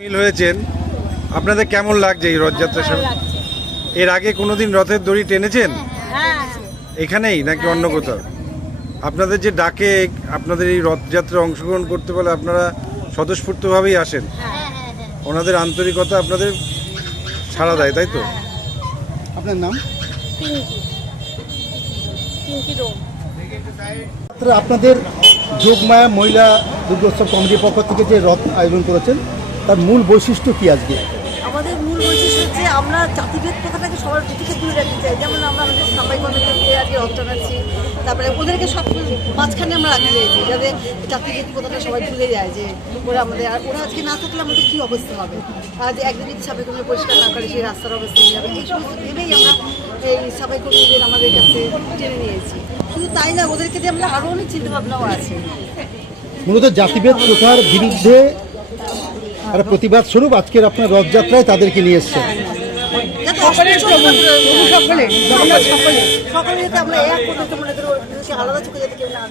সামিল হয়েছেন। আপনাদের কেমন লাগছে এই রথযাত্রার সময় এর আগে কোনোদিন রথের দড়ি টেনেছেন? হ্যাঁ এখানেই নাকি অন্য কোথাও? আপনাদের যে ডাকে আপনাদের এই রথযাত্রা অংশগ্রহণ করতে বলে আপনারা স্বতঃস্ফূর্তভাবেই আসেন। ওনাদের আন্তরিকতা আপনাদের সাড়া দেয় তাই তো? আপনার নাম? আপনাদের যোগমায়া মহিলা দুর্গোৎসব কমিটির পক্ষ থেকে যে রথ আয়োজন করেছেন তার মূল বৈশিষ্ট্য কি আজকে? আমাদের মূল বৈশিষ্ট্য হচ্ছে আমরা জাতিভেদ কথাটাকে সবার থেকে দূরে রাখতে চাই। যেমন আমরা আমাদের সাফাই কর্মীদেরকে আজকে রক্ত রাখছি তারপরে ওদেরকে সব মাঝখানে আমরা রাখতে চাইছি যাতে জাতিভেদ কথাটা সবাই ভুলে যায় যে ওরা আমাদের আর ওরা আজকে না থাকলে আমাদের কী অবস্থা হবে? আর যে একদিন সাফাই কর্মী পরিষ্কার না করে সেই রাস্তার অবস্থা হয়ে যাবে। এই সমস্ত ভেবেই আমরা এই সাফাই কর্মীদের আমাদের কাছে টেনে নিয়েছি। শুধু তাই না ওদেরকে দিয়ে আমরা আরও অনেক চিন্তাভাবনাও আছে। মূলত জাতিভেদ প্রথার বিরুদ্ধে একটা প্রতিবাদ স্বরূপ আজকের আপনার রথযাত্রায় তাদেরকে নিয়ে করতে আলাদা চোখে যাতে কেউ না